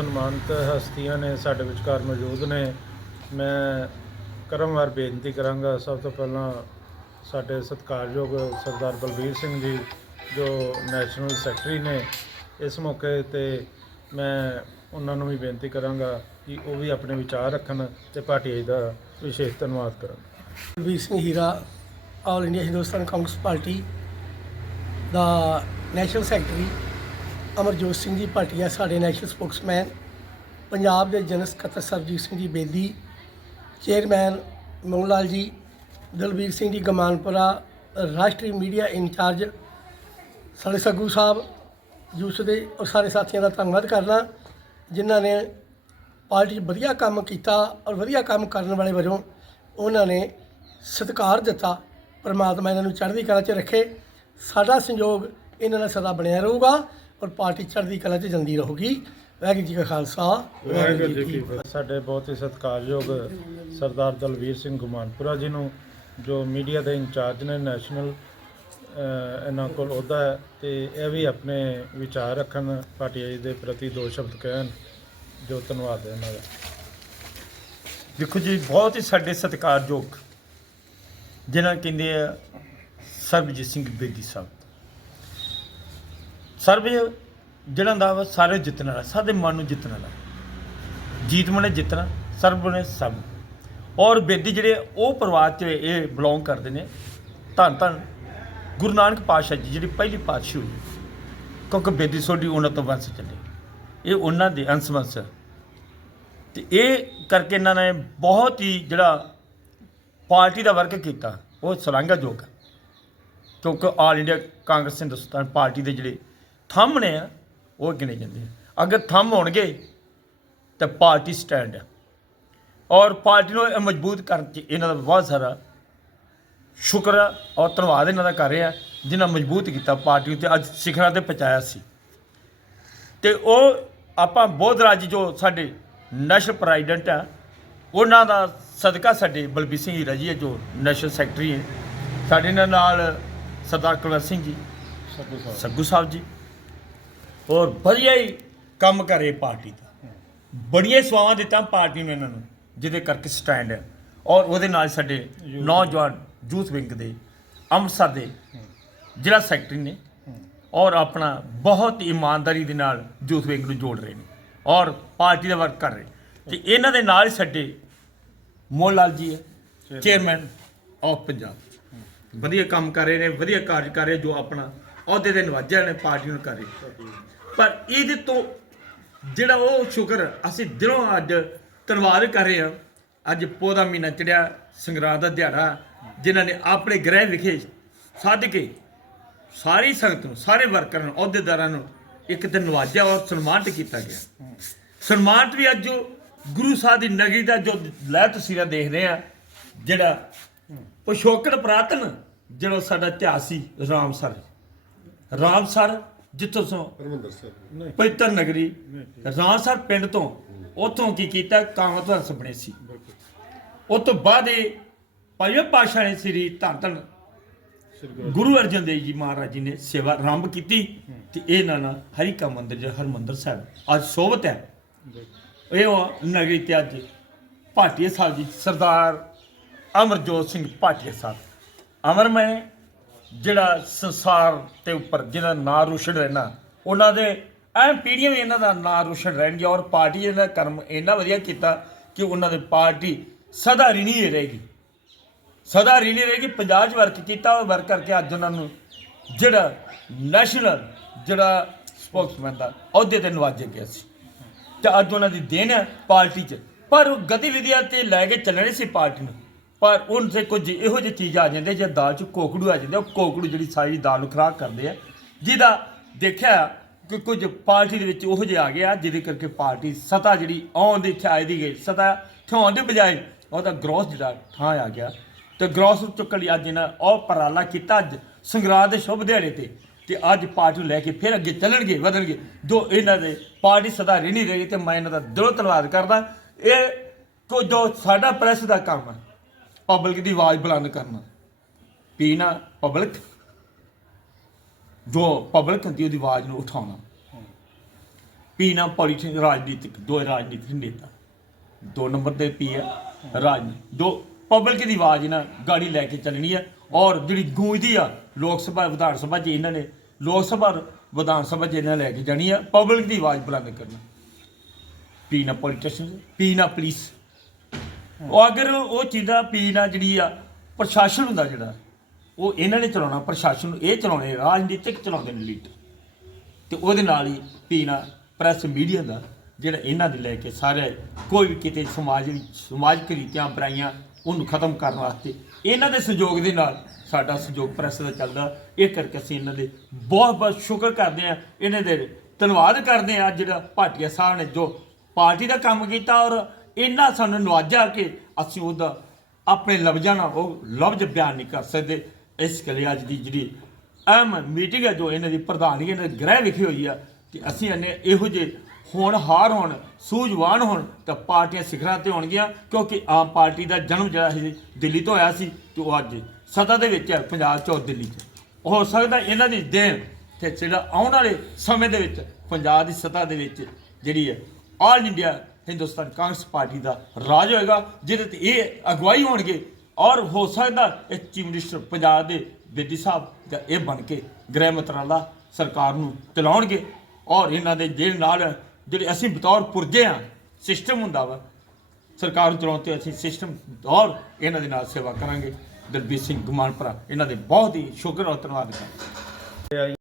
ਸਨਮਾਨਿਤ ਹਸਤੀਆਂ ਨੇ ਸਾਡੇ ਵਿਚਕਾਰ ਮੌਜੂਦ ਨੇ। ਮੈਂ ਕਰਮਵਾਰ ਬੇਨਤੀ ਕਰਾਂਗਾ, ਸਭ ਤੋਂ ਪਹਿਲਾਂ ਸਾਡੇ ਸਤਿਕਾਰਯੋਗ ਸਰਦਾਰ ਬਲਬੀਰ ਸਿੰਘ ਜੀ, ਜੋ ਨੈਸ਼ਨਲ ਸੈਕਟਰੀ ਨੇ, ਇਸ ਮੌਕੇ ਤੇ ਮੈਂ ਉਹਨਾਂ ਨੂੰ ਵੀ ਬੇਨਤੀ ਕਰਾਂਗਾ ਕਿ ਉਹ ਵੀ ਆਪਣੇ ਵਿਚਾਰ ਰੱਖਣ ਤੇ ਭਾਟੀਆ ਦਾ ਵਿਸ਼ੇਸ਼ ਧੰਨਵਾਦ ਕਰਨ। Balbir Singh Hira, All India Hindustan Congress Party ਦਾ ਨੈਸ਼ਨਲ ਸੈਕਟਰੀ ਅਮਰਜੋਤ ਸਿੰਘ ਜੀ ਭਾਟੀਆ ਸਾਡੇ ਨੈਸ਼ਨਲ ਸਪੋਕਸਮੈਨ ਪੰਜਾਬ ਦੇ ਜਨਰਲ ਸਕੱਤਰ ਸਰਜੀਤ ਸਿੰਘ ਜੀ ਬੇਦੀ ਚੇਅਰਮੈਨ ਮੋਹਨ ਲਾਲ ਜੀ, ਦਲਬੀਰ ਸਿੰਘ ਜੀ ਗਮਾਨਪੁਰਾ, ਰਾਸ਼ਟਰੀ ਮੀਡੀਆ ਇੰਚਾਰਜ ਸਾਡੇ ਸੱਗੂ ਸਾਹਿਬ, ਜੂਸ ਦੇ ਔਰ ਸਾਰੇ ਸਾਥੀਆਂ ਦਾ ਧੰਨਵਾਦ ਕਰਦਾ, ਜਿਨ੍ਹਾਂ ਨੇ ਪਾਰਟੀ 'ਚ ਵਧੀਆ ਕੰਮ ਕੀਤਾ ਔਰ ਵਧੀਆ ਕੰਮ ਕਰਨ ਵਾਲੇ ਵਜੋਂ ਉਹਨਾਂ ਨੇ ਸਤਿਕਾਰ ਦਿੱਤਾ, ਪਰਮਾਤਮਾ ਇਹਨਾਂ ਨੂੰ ਚੜ੍ਹਦੀ ਕਲਾ 'ਚ ਰੱਖੇ, ਸਾਡਾ ਸੰਯੋਗ ਇਹਨਾਂ ਨਾਲ ਸਦਾ ਬਣਿਆ ਰਹੂਗਾ। ਔਰ ਪਾਰਟੀ ਚੜ੍ਹਦੀ ਕਲਾ 'ਚ ਜਾਂਦੀ ਰਹੂਗੀ। ਵਾਹਿਗੁਰੂ ਜੀ ਕਾ ਖਾਲਸਾ। ਵਾਹਿਗੁਰੂ ਜੀ ਕੀ ਫਤਿਹ। ਸਾਡੇ ਬਹੁਤ ਹੀ ਸਤਿਕਾਰਯੋਗ ਸਰਦਾਰ ਦਲਵੀਰ ਸਿੰਘ ਗੁਮਾਨਪੁਰਾ ਜੀ ਨੂੰ ਜੋ ਮੀਡੀਆ ਦੇ ਇੰਚਾਰਜ ਨੇ ਨੈਸ਼ਨਲ ਇਹਨਾਂ ਕੋਲ ਅਹੁਦਾ ਹੈ ਤੇ ਇਹ ਵੀ ਆਪਣੇ ਵਿਚਾਰ ਰੱਖਣ ਭਾਟੀਆ ਜੀ ਦੇ ਪ੍ਰਤੀ ਦੋ ਸ਼ਬਦ ਕਹਿਣ ਜੋ ਧੰਨਵਾਦ ਹੈ ਇਹਨਾਂ ਦਾ। ਦੇਖੋ ਜੀ ਬਹੁਤ ਹੀ ਸਾਡੇ ਸਤਿਕਾਰਯੋਗ ਜਿਨ੍ਹਾਂ ਕਹਿੰਦੇ ਆ ਸਰਬਜੀਤ ਸਿੰਘ ਬੇਦੀ ਸਾਹਿਬ। ਸਰਬ ਜਿਹੜਾ ਦਾ ਵਾ ਸਾਰੇ ਜਿੱਤਣ ਵਾਲਾ, ਸਾਡੇ ਮਨ ਨੂੰ ਜਿੱਤਣ ਵਾਲਾ। ਜੀਤ ਮਨੇ ਜਿੱਤਣਾ ਸਰਬ ਨੇ ਸਭ। ਔਰ ਬੇਦੀ ਜਿਹੜੇ ਉਹ ਪਰਿਵਾਰ 'ਚ ਇਹ ਬਿਲੋਂਗ ਕਰਦੇ ਨੇ, ਧੰਨ ਧੰਨ ਗੁਰੂ ਨਾਨਕ ਪਾਤਸ਼ਾਹ ਜੀ, ਜਿਹੜੀ ਪਹਿਲੀ ਪਾਤਸ਼ਾਹ ਹੋਈ। ਕਿਉਂਕਿ ਬੇਦੀ ਸੋਢੀ ਉਹਨਾਂ ਤੋਂ ਵੰਸ ਚੱਲੇ। ਇਹ ਉਹਨਾਂ ਦੇ ਅੰਸ਼ ਵੰਸ਼ ਆ। ਤੇ ਇਹ ਕਰਕੇ ਇਹਨਾਂ ਨੇ ਬਹੁਤ ਹੀ ਜਿਹੜਾ ਪਾਰਟੀ ਦਾ ਵਰਕ ਕੀਤਾ। ਉਹ ਸ਼ਲਾਘਾਯੋਗ ਹੈ ਕਿਉਂਕਿ All India Congress, Hindustan Party ਦੇ ਜਿਹੜੇ ਥੰਮ ਨੇ ਆ ਉਹ ਗਿਣੇ ਜਾਂਦੇ ਅਗਰ ਥੰਮ ਹੋਣਗੇ ਤਾਂ ਪਾਰਟੀ ਸਟੈਂਡ ਹੈ ਔਰ ਪਾਰਟੀ ਨੂੰ ਇਹ ਮਜ਼ਬੂਤ ਕਰਨ 'ਚ ਇਹਨਾਂ ਦਾ ਬਹੁਤ ਸਾਰਾ ਸ਼ੁਕਰ ਔਰ ਧੰਨਵਾਦ ਇਹਨਾਂ ਦਾ ਕਰ ਰਿਹਾ ਜਿਨ੍ਹਾਂ ਮਜ਼ਬੂਤ ਕੀਤਾ ਪਾਰਟੀ ਨੂੰ ਤੇ ਅੱਜ ਸਿਖਰਾਂ ਤੇ ਪਹੁੰਚਾਇਆ ਸੀ। ਤੇ ਉਹ ਆਪਾਂ ਬਹੁਤ ਰਾਜੀ ਜੋ ਸਾਡੇ ਨੈਸ਼ਨਲ ਪ੍ਰੈਜ਼ੀਡੈਂਟ ਆ ਉਹਨਾਂ ਦਾ ਸਦਕਾ ਸਾਡੇ ਬਲਬੀਰ ਸਿੰਘ ਹੀਰਾ ਜੀ ਹੈ ਜੋ ਨੈਸ਼ਨਲ ਸੈਕਟਰੀ ਹੈ। ਸਾਡੇ ਨਾਲ ਸਰਦਾਰ ਕੁਲਵੰਤ ਸਿੰਘ ਜੀ ਸੱਗੂ ਸਾਹਿਬ ਜੀ ਔਰ ਵਧੀਆ ਹੀ ਕੰਮ ਕਰੇ ਪਾਰਟੀ ਦਾ ਬੜੀਆਂ ਸੇਵਾਵਾਂ ਦਿੱਤਾ ਪਾਰਟੀ ਨੂੰ ਇਹਨਾਂ ਨੂੰ ਜਿਹਦੇ ਕਰਕੇ ਸਟੈਂਡ ਹੈ। ਔਰ ਉਹਦੇ ਨਾਲ ਸਾਡੇ ਨੌਜਵਾਨ ਯੂਥ ਵਿੰਗ ਦੇ ਅੰਮ੍ਰਿਤਸਰ ਦੇ ਜ਼ਿਲ੍ਹਾ ਸੈਕਟਰੀ ਨੇ। ਔਰ ਆਪਣਾ ਬਹੁਤ ਇਮਾਨਦਾਰੀ ਦੇ ਨਾਲ ਯੂਥ ਵਿੰਗ ਨੂੰ ਜੋੜ ਰਹੇ ਨੇ। ਔਰ ਪਾਰਟੀ ਦਾ ਵਰਕ ਕਰ ਰਹੇ। ਤੇ ਇਹਨਾਂ ਦੇ ਨਾਲ ਹੀ ਸਾਡੇ ਮੋਹਨ ਲਾਲ ਜੀ ਹੈ ਚੇਅਰਮੈਨ ਆਫ ਪੰਜਾਬ। ਵਧੀਆ ਕੰਮ ਕਰ ਰਹੇ ਨੇ ਵਧੀਆ ਕਾਰਜ ਕਰ ਰਹੇ ਜੋ ਆਪਣਾ ਅਹੁਦੇ ਦੇ ਨਵਾਜਿਆ ਨੇ ਪਾਰਟੀ ਨੂੰ ਕਰ ਰਹੇ ਪਰ ਇਹਦੇ ਤੋਂ ਜਿਹੜਾ ਉਹ ਸ਼ੁਕਰ ਅਸੀਂ ਦਿਲੋਂ ਅੱਜ ਧੰਨਵਾਦ ਕਰ ਰਹੇ ਹਾਂ। ਅੱਜ ਪੋਦਾ ਮਹੀਨਾ ਚੜਿਆ, ਸੰਗਰਾਂਦ ਦਾ ਦਿਹਾੜਾ, ਜਿਨ੍ਹਾਂ ਨੇ ਆਪਣੇ ਗ੍ਰਹਿ ਵਿਖੇ ਸੱਦ ਕੇ ਸਾਰੀ ਸੰਗਤ ਨੂੰ, ਸਾਰੇ ਵਰਕਰਾਂ ਨੂੰ, ਅਹੁਦੇਦਾਰਾਂ ਨੂੰ ਇੱਕ ਦਿਨ ਨਵਾਜਿਆ ਔਰ ਸਨਮਾਨਿਤ ਕੀਤਾ ਗਿਆ। ਸਨਮਾਨਿਤ ਵੀ ਅੱਜ ਗੁਰੂ ਸਾਹਿਬ ਦੀ ਨਗਰੀ ਦਾ ਜੋ ਲੈ ਤਸਵੀਰਾਂ ਦੇਖਦੇ ਆ ਜਿਹੜਾ ਪਿਛੋਕੜ ਪ੍ਰਾਤਨ, ਜਿਹੜਾ ਸਾਡਾ ਇਤਿਹਾਸ ਸੀ ਰਾਮ ਸਰ। ਰਾਮਸਰ ਜਿੱਥੋਂ ਤੋਂ ਪਵਿੱਤਰ ਨਗਰੀ। ਰਾਮਸਰ ਪਿੰਡ ਤੋਂ ਉਥੋਂ ਕੀ ਕੀਤਾ? ਹੰਸ ਬਣੇ ਸੀ। ਉਸ ਤੋਂ ਬਾਅਦ ਇਹ ਪੰਜਵੇਂ ਪਾਤਸ਼ਾਹ ਨੇ ਸ੍ਰੀ ਧੰਨ ਧੰਨ ਗੁਰੂ ਅਰਜਨ ਦੇਵ ਜੀ ਮਹਾਰਾਜ ਜੀ ਨੇ ਸੇਵਾ ਆਰੰਭ ਕੀਤੀ ਤੇ ਇਹ ਨਾਨਾ ਹਰੀ ਕਾ ਮੰਦਿਰ ਜੋ ਹਰਮੰਦਰ ਸਾਹਿਬ ਅੱਜ ਸੋਭਤ ਹੈ। ਇਹ ਉਹ ਨਗਰੀ ਤੇ ਅੱਜ ਭਾਟੀਆ ਸਾਹਿਬ ਜੀ ਸਰਦਾਰ ਅਮਰਜੋਤ ਸਿੰਘ ਭਾਟੀਆ ਸਾਹਿਬ। ਅਮਰਮੈ ਜਿਹੜਾ ਸੰਸਾਰ ਤੇ ਉੱਪਰ ਜਿਹਦਾ ਨਾਂ ਰੋਸ਼ਨ ਰਹਿਣਾ, ਉਹਨਾਂ ਦੇ ਐਂ ਪੀੜ੍ਹੀਆਂ ਵੀ ਇਹਨਾਂ ਦਾ ਨਾਂ ਰੋਸ਼ਨ ਰਹਿਣਗੇ ਔਰ ਪਾਰਟੀ ਇਹਨਾਂ ਦਾ ਕਰਮ ਇੰਨਾ ਵਧੀਆ ਕੀਤਾ ਕਿ ਉਹਨਾਂ ਦੇ ਪਾਰਟੀ ਸਦਾ ਰਿਣੀ ਰਹੇਗੀ। ਸਦਾ ਰਿਣੀ ਰਹੇਗੀ ਪੰਜਾਬ 'ਚ ਵਰਕ ਕੀਤਾ, ਉਹ ਵਰਕ ਕਰਕੇ ਅੱਜ ਉਹਨਾਂ ਨੂੰ ਜਿਹੜਾ ਨੈਸ਼ਨਲ ਜਿਹੜਾ ਸਪੋਕਸਮੈਨ ਦਾ ਅਹੁਦੇ ਤੇ ਨਵਾਜਿਆ ਗਿਆ ਸੀ। ਤੇ ਅੱਜ ਉਹਨਾਂ ਦੀ ਦੇਣ ਹੈ ਪਾਰਟੀ 'ਚ। ਪਰ ਉਹ ਗਤੀਵਿਧੀਆਂ ਤੇ ਲੈ ਕੇ ਚੱਲਣੀ ਸੀ ਪਾਰਟੀ ਨੂੰ। ਪਰ ਉਹਨਾਂ ਤੇ ਕੁਝ ਇਹੋ ਜਿਹੀ ਚੀਜ਼ ਆ ਜਾਂਦੇ ਜੇ ਦਾਲ 'ਚ ਕੋਕੜੂ ਆ ਜਾਂਦੇ ਉਹ ਕੋਕੜੂ ਜਿਹੜੀ ਸਾਰੀ ਦਾਲ ਨੂੰ ਖਰਾਬ ਕਰਦੇ ਆ। ਜਿਹਦਾ ਦੇਖਿਆ ਕਿ ਕੁਝ ਪਾਰਟੀ ਦੇ ਵਿੱਚ ਉਹੋ ਜਿਹੇ ਆ ਗਿਆ ਜਿਹਦੇ ਕਰਕੇ ਪਾਰਟੀ ਸਤਾ ਜਿਹੜੀ ਆਉਣ ਦੀ ਇੱਥੇ ਆਈ ਦੀ ਗਈ। ਸਤਾ ਠਾਉਣ ਦੀ ਬਜਾਏ ਉਹਦਾ ਗਰੋਸ ਜਿਹੜਾ ਥਾਂ ਆ ਗਿਆ। ਤੇ ਗਰੋਸ ਚੁੱਕਣ ਲਈ ਅੱਜ ਇਹਨਾਂ ਉਹ ਪਰਾਲਾ ਕੀਤਾ ਅੱਜ ਸੰਗਰਾਂਦ ਦੇ ਸ਼ੁਭ ਦਿਹਾੜੇ ਤੇ। ਤੇ ਅੱਜ ਪਾਰਟੀ ਨੂੰ ਲੈ ਕੇ ਫਿਰ ਅੱਗੇ ਚੱਲਣਗੇ, ਵਧਣਗੇ। ਜੋ ਇਹਨਾਂ ਦੇ ਪਾਰਟੀ ਸਦਾ ਰਹਿਣੀ ਰਹੀ ਤੇ ਮੈਂ ਇਹਨਾਂ ਦਾ ਦਿਲੋਂ ਧੰਨਵਾਦ ਕਰਦਾ। ਇਹ ਜੋ ਸਾਡਾ ਪ੍ਰੈਸ ਦਾ ਕੰਮ ਹੈ ਪਬਲਿਕ ਦੀ ਆਵਾਜ਼ ਬੁਲੰਦ ਕਰਨਾ। ਪੀਣਾ ਪਬਲਿਕ, ਜੋ ਪਬਲਿਕ ਹੁੰਦੀ ਉਹਦੀ ਆਵਾਜ਼ ਨੂੰ ਉਠਾਉਣਾ। ਪੀ ਨਾ ਪੋਲੀਟਿਕਸ ਰਾਜਨੀਤਿਕ, ਦੋ ਰਾਜਨੀਤਿਕ ਨੇਤਾ। ਦੋ ਨੰਬਰ ਤੇ ਪੀ ਹੈ ਰਾਜ ਦੋ ਪਬਲਿਕ ਦੀ ਆਵਾਜ਼ ਨਾ ਗਾੜੀ ਲੈ ਕੇ ਚੱਲਣੀ ਹੈ ਔਰ ਜਿਹੜੀ ਗੂੰਜਦੀ ਆ ਲੋਕ ਸਭਾ, ਵਿਧਾਨ ਸਭਾ 'ਚ ਇਹਨਾਂ ਨੇ, ਲੋਕ ਸਭਾ, ਵਿਧਾਨ ਸਭਾ 'ਚ ਇਹਨਾਂ ਨੇ ਲੈ ਕੇ ਜਾਣੀ ਆ ਪਬਲਿਕ ਦੀ ਆਵਾਜ਼ ਬੁਲੰਦ ਕਰਨਾ। ਪੀ ਨਾ ਪੋਲੀਟੀਸ਼ੀਅਨ ਪੀ ਨਾ ਪੁਲਿਸ ਉਹ ਅਗਰ ਉਹ ਚੀਜ਼ਾਂ ਪੀਣਾ ਜਿਹੜੀ ਆ, ਪ੍ਰਸ਼ਾਸਨ ਹੁੰਦਾ ਜਿਹੜਾ, ਉਹ ਇਹਨਾਂ ਨੇ ਚਲਾਉਣਾ, ਪ੍ਰਸ਼ਾਸਨ ਨੂੰ ਇਹ ਚਲਾਉਣੇ, ਰਾਜਨੀਤਿਕ ਚਲਾਉਂਦੇ ਨੇ ਲੀਡਰ। ਤੇ ਉਹਦੇ ਨਾਲ ਹੀ ਪੀਣਾ ਪ੍ਰੈਸ ਮੀਡੀਆ ਦਾ, ਜਿਹੜਾ ਇਹਨਾਂ ਦੇ ਲੈ ਕੇ ਸਾਰੇ, ਕੋਈ ਵੀ ਕਿਤੇ ਸਮਾਜ ਵਿੱਚ, ਸਮਾਜਿਕ ਰੀਤੀਆਂ ਬੁਰਾਈਆਂ, ਉਹਨੂੰ ਖਤਮ ਕਰਨ ਵਾਸਤੇ ਇਹਨਾਂ ਦੇ ਸਹਿਯੋਗ ਦੇ ਨਾਲ ਸਾਡਾ ਸਹਿਯੋਗ ਪ੍ਰੈਸ ਦਾ ਚੱਲਦਾ। ਇਹ ਕਰਕੇ ਅਸੀਂ ਇਹਨਾਂ ਦੇ ਬਹੁਤ ਬਹੁਤ ਸ਼ੁਕਰ ਕਰਦੇ ਆ ਇਹਨਾਂ ਦੇ ਧੰਨਵਾਦ ਕਰਦੇ ਆ ਜਿਹੜਾ ਭਾਟੀਆ ਸਾਹਿਬ ਨੇ ਜੋ ਪਾਰਟੀ ਦਾ ਕੰਮ ਕੀਤਾ ਔਰ ਇਹਨਾਂ ਸਾਨੂੰ ਨਵਾਜਿਆ ਕਿ ਅਸੀਂ ਉਹਦਾ ਆਪਣੇ ਲਫ਼ਜ਼ਾਂ ਨਾਲ ਉਹ ਲਫ਼ਜ਼ ਬਿਆਨ ਨਹੀਂ ਕਰ ਸਕਦੇ। ਇਸ ਲਈ ਅੱਜ ਦੀ ਜਿਹੜੀ ਅਹਿਮ ਮੀਟਿੰਗ ਹੈ, ਜੋ ਇਹਨਾਂ ਦੀ ਪ੍ਰਧਾਨਗੀ, ਇਹਨਾਂ ਦੇ ਗ੍ਰਹਿ ਵਿਖੇ ਹੋਈ ਆ ਕਿ ਅਸੀਂ ਇਹਨੇ ਇਹੋ ਜਿਹੇ ਹੋਣਹਾਰ ਹੋਣ, ਸੂਝਵਾਨ ਹੋਣ, ਤਾਂ ਪਾਰਟੀਆਂ ਸਿਖਰਾਂ ਤੇ ਹੋਣਗੀਆਂ ਕਿਉਂਕਿ ਆਮ ਪਾਰਟੀ ਦਾ ਜਨਮ ਜਿਹੜਾ ਸੀ ਦਿੱਲੀ ਤੋਂ ਹੋਇਆ ਸੀ, ਤੇ ਉਹ ਅੱਜ ਸਤਾ ਦੇ ਵਿੱਚ ਹੈ, ਪੰਜਾਬ ਚੋਂ ਦਿੱਲੀ 'ਚ। ਹੋ ਸਕਦਾ ਇਹਨਾਂ ਦੀ ਦੇਣ ਤੇ ਜਿਹੜਾ ਆਉਣ ਵਾਲੇ ਸਮੇਂ ਦੇ ਵਿੱਚ ਪੰਜਾਬ ਦੀ ਸਤਾ ਦੇ ਵਿੱਚ ਜਿਹੜੀ ਹੈ All India Hindustan Congress Party ਦਾ ਰਾਜ ਹੋਏਗਾ, ਜਿਹਦੇ ਤੇ ਇਹ ਅਗਵਾਈ ਹੋਣਗੇ ਔਰ ਹੋ ਸਕਦਾ ਇਹ ਚੀਫ ਮਿਨਿਸਟਰ ਪੰਜਾਬ ਦੇ ਬੇਦੀ ਸਾਹਿਬ ਜਾਂ ਇਹ ਬਣ ਕੇ ਗ੍ਰਹਿ ਮੰਤਰਾਲਾ ਸਰਕਾਰ ਨੂੰ ਚਲਾਉਣਗੇ। ਔਰ ਇਹਨਾਂ ਦੇ ਜਿਹੜੇ ਨਾਲ ਜਿਹੜੇ ਅਸੀਂ ਬਤੌਰ ਪੁਰਜੇ ਆ ਸਿਸਟਮ ਹੁੰਦਾ ਵਾ, ਸਰਕਾਰ ਨੂੰ ਚਲਾਉਣ ਤੇ ਅਸੀਂ ਸਿਸਟਮ ਔਰ ਇਹਨਾਂ ਦੇ ਨਾਲ ਸੇਵਾ ਕਰਾਂਗੇ। ਦਲਬੀਰ ਸਿੰਘ ਗੁਮਾਨਪੁਰਾ, ਇਹਨਾਂ ਦੇ ਬਹੁਤ ਹੀ ਸ਼ੁਕਰ ਔਰ ਧੰਨਵਾਦ ਕਰਾਂਗੇ